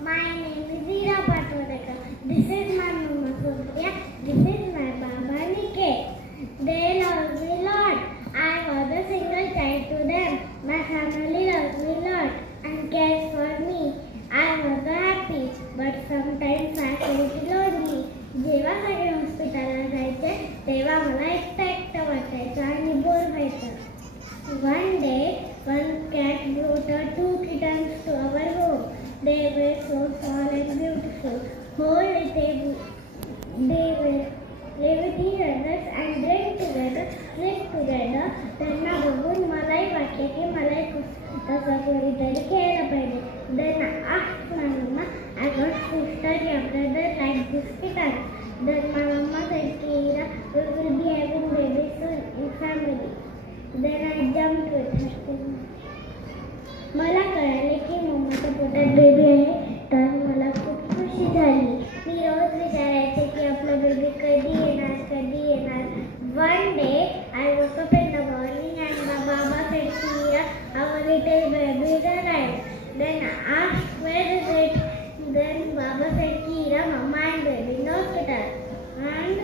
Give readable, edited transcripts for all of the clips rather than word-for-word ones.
My name is Ira Patwadekar. This is my mama Supriya. This is my Baba Niket. They love me a lot. I was a single child to them. My family loves me a lot and cares for me. I was happy, but sometimes I felt lonely. जेव्हा सगळे हॉस्पिटलला जायचे तेव्हा मला एकटं वाटायचं आणि bore व्हायचं. One day, one cat brought 2 kittens to our home. They were so small and beautiful. Whole day they were live with each other and drink together, sleep together. त्यांना बघून मलाही वाटले की मलाही तसं कोणीतरी खेळलं पाहिजे. Then I asked my mama, I got sister and brother like this kittens. Then my mama said, Ira, we will be having babies soon in family. Then I jumped with her. मला कळाले की मम्माच्या पोटात baby आहे तर मला खूप खुशी झाली. मी रोज विचारायचे की आपला बेबी कधी येणार. One day I woke up in the morning and my Baba said, Ira, our little baby is arrived. Then I asked, where is it? Then Baba said, Ira, Mama and baby in the hospital. And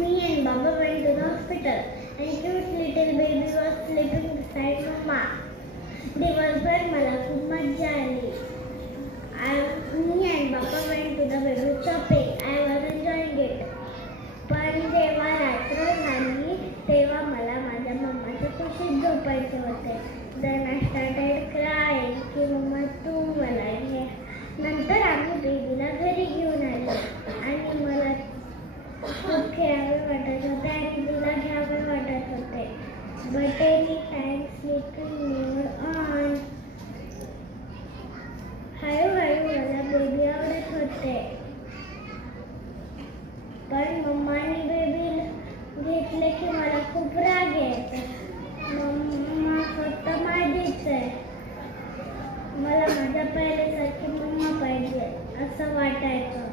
me and Baba went to the hospital. And cute little baby was sleeping beside Mama. दिवसभर मला खूप मजा आली. Me and Baba went to the baby shopping. I was enjoying it. पण जेव्हा रात्र झाली तेव्हा मला माझ्या मम्माच्या कुशीत झोपायचे होते. Then I started crying की मम्मा तू मला घे. नंतर आम्ही बेबीला घरी घेऊन आलो आणि मला खूप खेळावे वाटत होते आणि तिला घ्यावे वाटत होते. But any time sleeping more on. हळूहळू मला बेबी आवडत होते. पण मम्माने बेबी घेतले की मला खूप राग यायचा. मम्मा फक्त माझीच आहे. मला माझ्या पहिल्यासारखी मम्मा पाहिजे असं वाटायचं.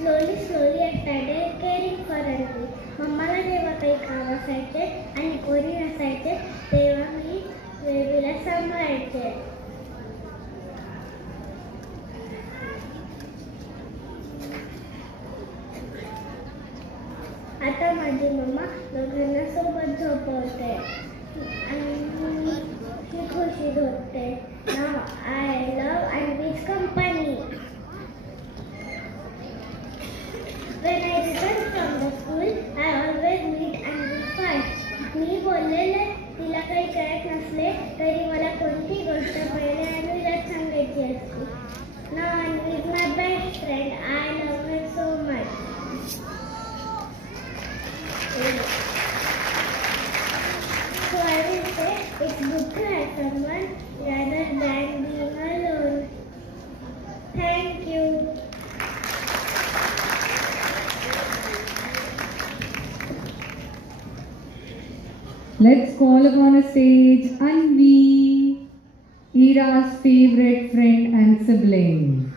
Slowly I started caring for Anvi. मम्माला जेव्हा काही काम असायचे आणि कोणी नसायचे तेव्हा मी बेबीला सांभाळायचे. आता माझी मम्मा दोघांना सोबत झोपवते आणि ती खुशी होते. Now I love Anvi's company. When I return from the school, I always meet Anvi first. मी बोललेले तिला काही कळत नसले तरी मला कोणती गोष्ट पहिले Anviलाच सांगायची असते. Now Anvi is my best friend. I love her so much. So I will say it's good to have someone rather than being alone. Thank you. Let's call upon a stage Anvi, Ira's favorite friend and sibling.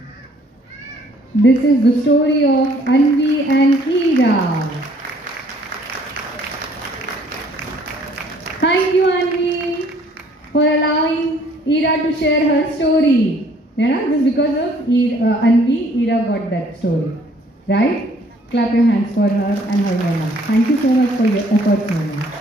This is the story of Anvi and Ira. Thank you, Anvi, for allowing Ira to share her story. Just because of Anvi, Ira got that story. Right? Clap your hands for her and her mama. Thank you so much for your efforts, mama.